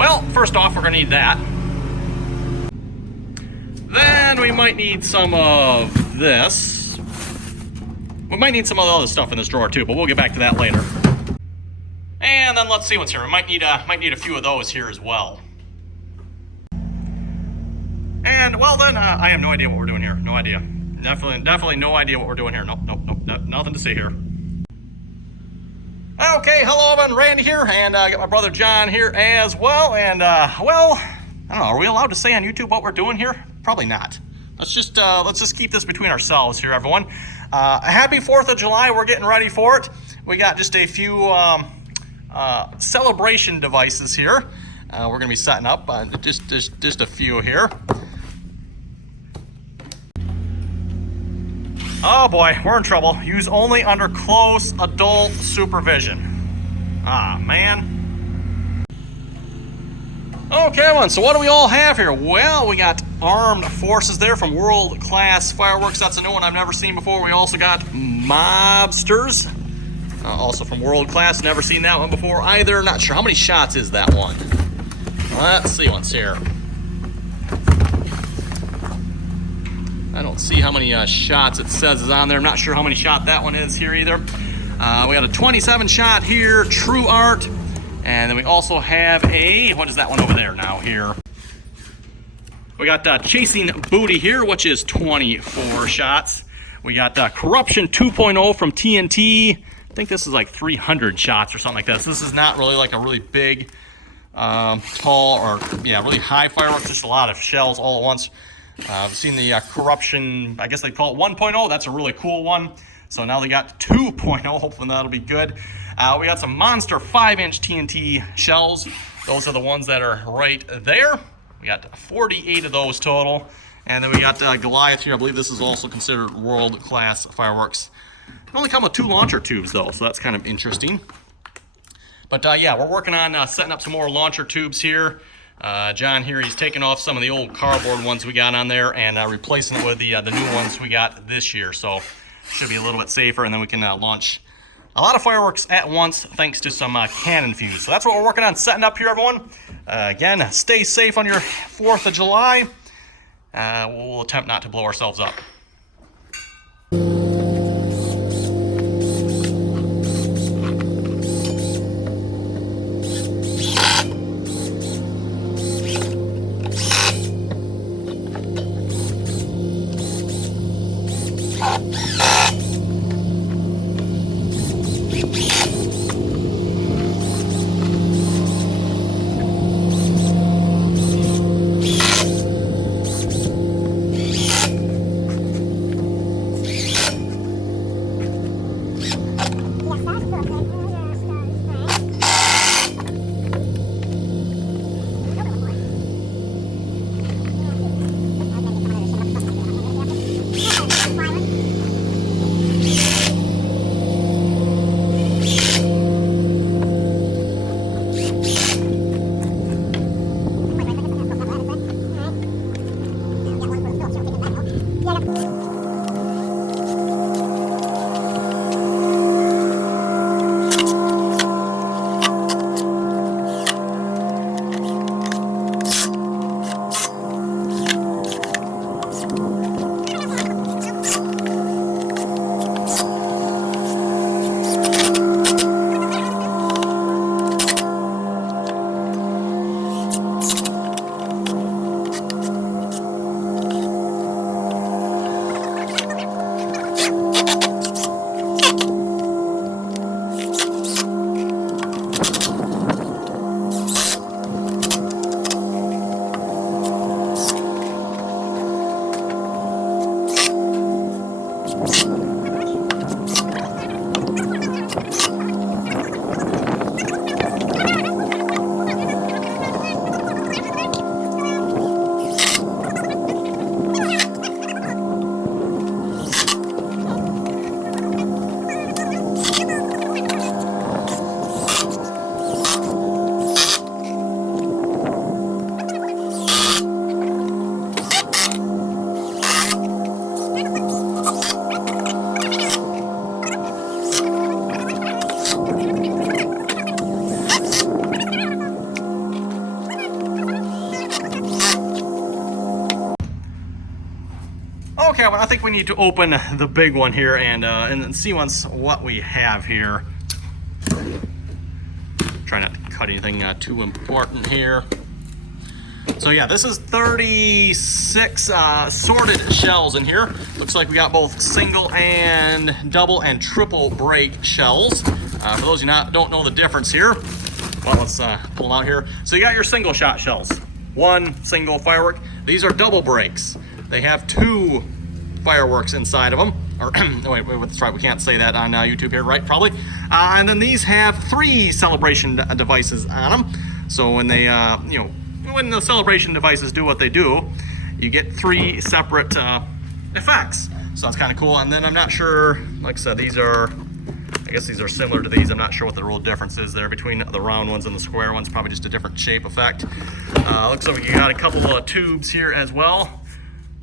Well, first off, we're going to need that. Then we might need some of this. We might need some of the other stuff in this drawer too, but we'll get back to that later. And then let's see what's here. We might need a few of those here as well. And well then, I have no idea what we're doing here. No idea. Definitely no idea what we're doing here. Nope, nothing to see here. Okay, hello everyone, Randy here, and I got my brother John here as well. And well, I don't know. Are we allowed to say on YouTube what we're doing here? Probably not. Let's just keep this between ourselves here, everyone. Happy 4th of July. We're getting ready for it. We got just a few celebration devices here. We're gonna be setting up just a few here. Oh boy, we're in trouble. Use only under close adult supervision. Ah, man. Okay, everyone, so what do we all have here? Well, we got Armed Forces there from World Class Fireworks. That's a new one I've never seen before. We also got Mobsters, also from World Class. Never seen that one before either. Not sure. How many shots is that one? Let's see what's here. I don't see how many shots it says is on there. I'm not sure how many shot that one is here either. We got a 27 shot here, True Art. And then we also have a, what is that one over there now here? We got Chasing Booty here, which is 24 shots. We got Corruption 2.0 from TNT. I think this is like 300 shots or something like this. This is not really like a really big, tall, or yeah, really high fireworks. Just a lot of shells all at once. I've seen the Corruption, I guess they call it 1.0. That's a really cool one. So now they got 2.0. Hopefully that'll be good. We got some Monster 5-inch TNT shells. Those are the ones that are right there. We got 48 of those total. And then we got Goliath here. I believe this is also considered world-class fireworks. They only come with 2 launcher tubes though, so that's kind of interesting. But yeah, we're working on setting up some more launcher tubes here. John here, he's taking off some of the old cardboard ones we got on there and replacing it with the new ones we got this year. So should be a little bit safer, and then we can launch a lot of fireworks at once thanks to some cannon fuse. So that's what we're working on setting up here, everyone. Again, stay safe on your 4th of July. We'll attempt not to blow ourselves up. I think we need to open the big one here and see what we have here. Try not to cut anything too important here. So yeah, this is 36 sorted shells in here. Looks like we got both single and double and triple break shells. For those of you don't know the difference here, well, let's pull them out here. So you got your single shot shells. One single firework. These are double breaks. They have 2 fireworks inside of them. Or wait, that's right, we can't say that on YouTube here, right? Probably. And then these have 3 celebration devices on them. So when they, when the celebration devices do what they do, you get 3 separate effects. So that's kind of cool. And then I'm not sure, like I said, I guess these are similar to these. I'm not sure what the real difference is there between the round ones and the square ones. Probably just a different shape effect. Looks like we got a couple of tubes here as well.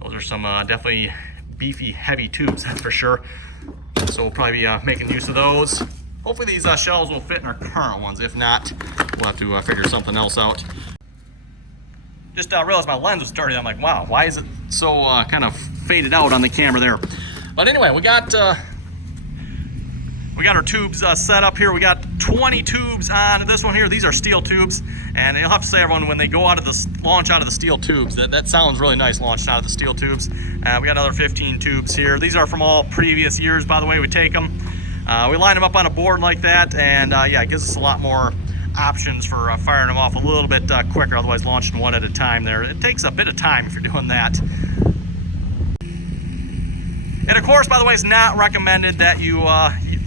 Those are some definitely beefy, heavy tubes, that's for sure. So we'll probably be making use of those. Hopefully these shells will fit in our current ones. If not, we'll have to figure something else out. Just realized my lens was dirty. I'm like, wow, why is it so kind of faded out on the camera there? But anyway, we got our tubes set up here. We got 20 tubes on this one here. These are steel tubes, and you'll have to say, everyone, when they go launch out of the steel tubes, that sounds really nice, launched out of the steel tubes. We got another 15 tubes here. These are from all previous years, by the way. We take them, we line them up on a board like that, and yeah, it gives us a lot more options for firing them off a little bit quicker. Otherwise, launching one at a time there, it takes a bit of time if you're doing that. And of course, by the way, it's not recommended that you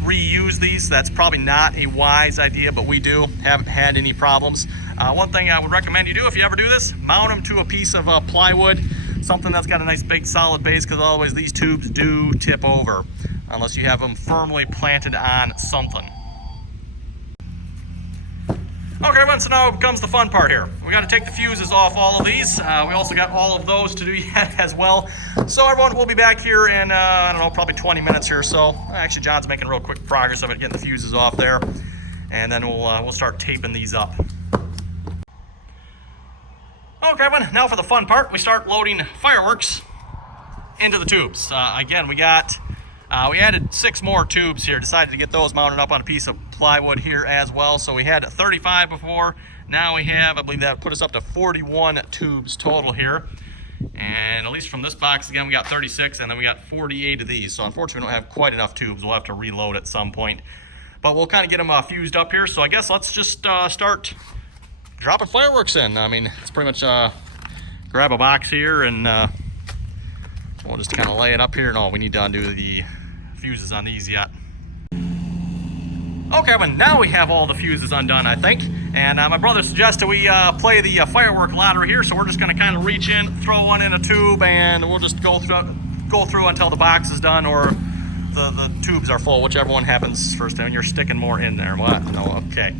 reuse these. That's probably not a wise idea, but we do. Haven't had any problems. One thing I would recommend you do if you ever do this, mount them to a piece of plywood, something that's got a nice big solid base, because otherwise these tubes do tip over unless you have them firmly planted on something. Okay, everyone, so now comes the fun part here. We got to take the fuses off all of these. We also got all of those to do yet as well. So everyone, we'll be back here in, I don't know, probably 20 minutes here or so. Actually, John's making real quick progress of it, getting the fuses off there. And then we'll start taping these up. Okay, everyone, now for the fun part. We start loading fireworks into the tubes. Again, we added 6 more tubes here. Decided to get those mounted up on a piece of plywood here as well. So we had 35 before. Now we have, I believe that put us up to 41 tubes total here. And at least from this box, again, we got 36, and then we got 48 of these. So unfortunately, we don't have quite enough tubes. We'll have to reload at some point. But we'll kind of get them fused up here. So I guess let's just start dropping fireworks in. I mean, it's pretty much grab a box here, and we'll just kind of lay it up here. No, we need to undo the fuses on these yet. Okay, but now we have all the fuses undone, I think. And my brother suggested we play the firework lottery here, so we're just going to kind of reach in, throw one in a tube, and we'll just go through until the box is done or the tubes are full, whichever one happens first. And you're sticking more in there. What? No, okay.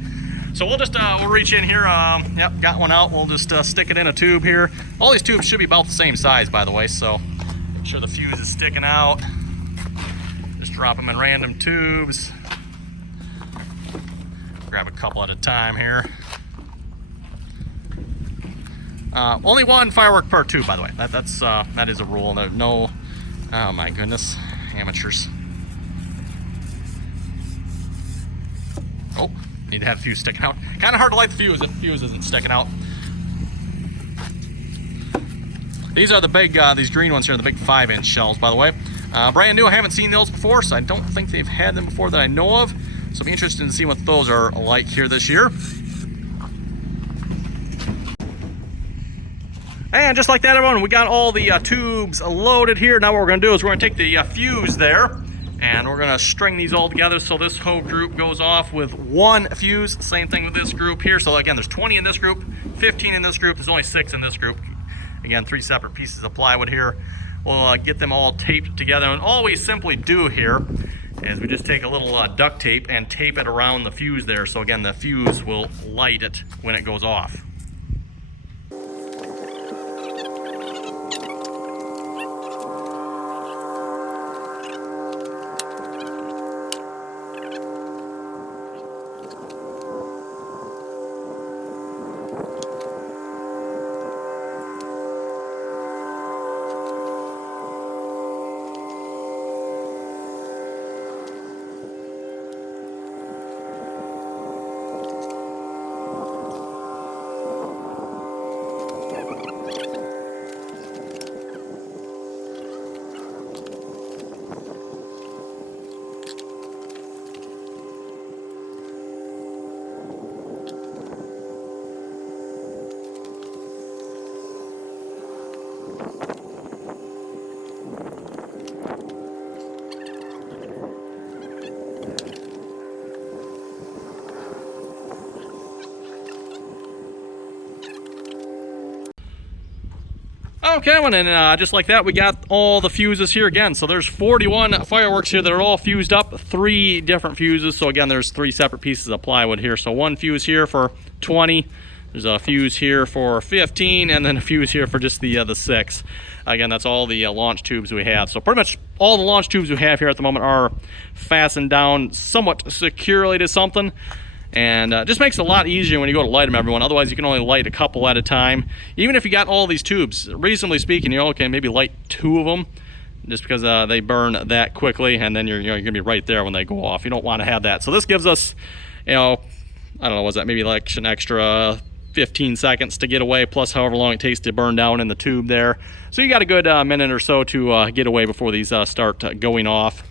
So we'll just we'll reach in here. Yep, got one out. We'll just stick it in a tube here. All these tubes should be about the same size, by the way, so make sure the fuse is sticking out. Just drop them in random tubes. Grab a couple at a time here. Only one firework per tube, by the way. That is a rule. No, oh my goodness, amateurs. Oh, need to have the fuse sticking out. Kind of hard to light the fuse if the fuse isn't sticking out. These are the big, these green ones here, the big 5-inch shells, by the way. Brand new, I haven't seen those before, so I don't think they've had them before that I know of. So I'll be interested to see what those are like here this year. And just like that, everyone, we got all the tubes loaded here. Now what we're going to do is we're going to take the fuse there, and we're going to string these all together so this whole group goes off with one fuse. Same thing with this group here. So again, there's 20 in this group, 15 in this group. There's only 6 in this group. Again, 3 separate pieces of plywood here. We'll get them all taped together. And all we simply do here is we just take a little duct tape and tape it around the fuse there. So again, the fuse will light it when it goes off. Okay, well, and just like that, we got all the fuses here again. So there's 41 fireworks here that are all fused up, 3 different fuses. So again, there's 3 separate pieces of plywood here. So 1 fuse here for 20. There's a fuse here for 15, and then a fuse here for just the 6. Again, that's all the launch tubes we have. So pretty much all the launch tubes we have here at the moment are fastened down somewhat securely to something. And just makes it a lot easier when you go to light them, everyone. Otherwise, you can only light a couple at a time. Even if you got all these tubes, reasonably speaking, you okay, maybe light 2 of them, just because they burn that quickly, and then you're going to be right there when they go off. You don't want to have that. So this gives us, I don't know, was that maybe like an extra 15 seconds to get away, plus however long it takes to burn down in the tube there. So you got a good minute or so to get away before these start going off.